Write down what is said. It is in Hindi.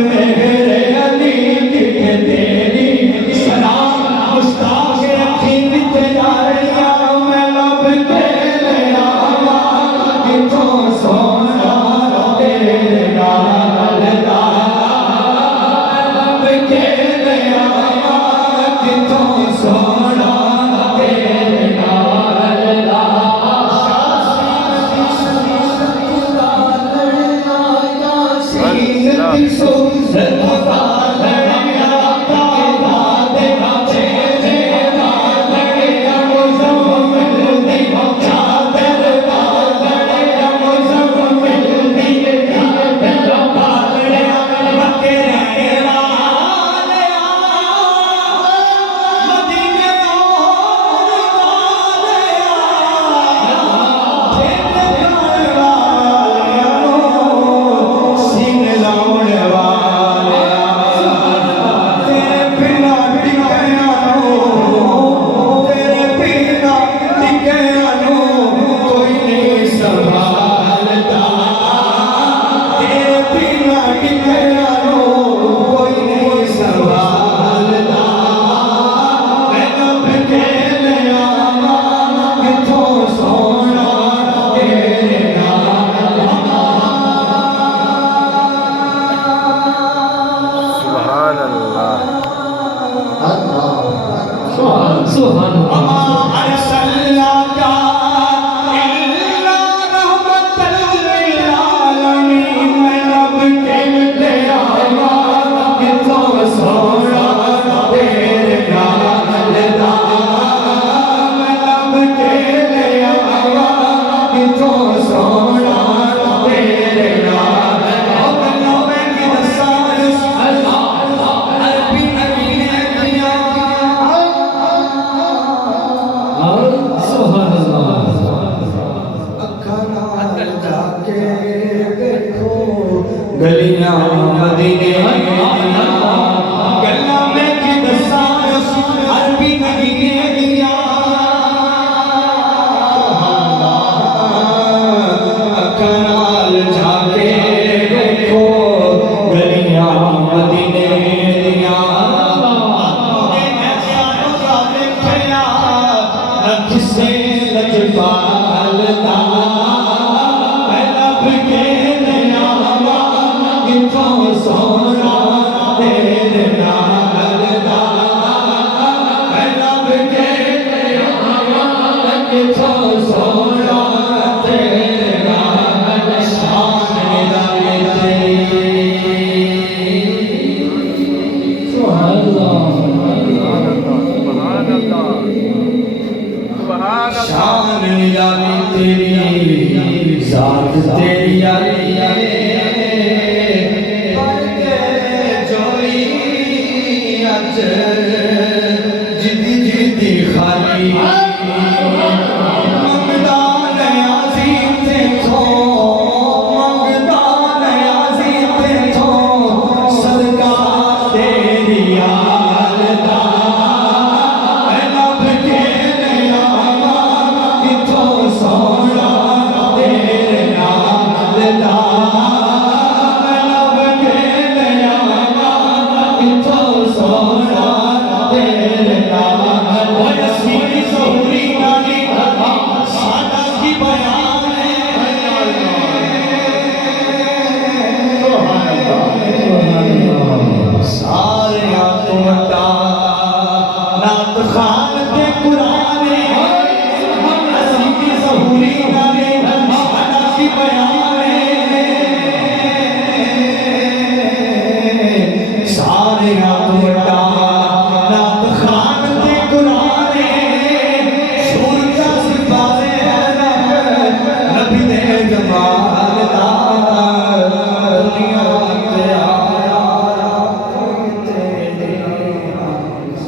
मेरे अली के तेरी सलाम मुस्ताक रखी विच यारिया मैं लब के ले आवा किथों सोना तेरे नाल दा लब के ले आवा किथों सोना तेरे नाल दा गलियां मदीने गल्ला में की दसा अरबी मदीने दिया कनाल जाके देखो गलियां मदीने दिया किसे लजपाल दा लब के किथों सोना तेरे नाल दा लब के किथों सोना तेरे नाल शान निराले तेरी सुभान अल्लाह शान निराले तेरी जात तेरी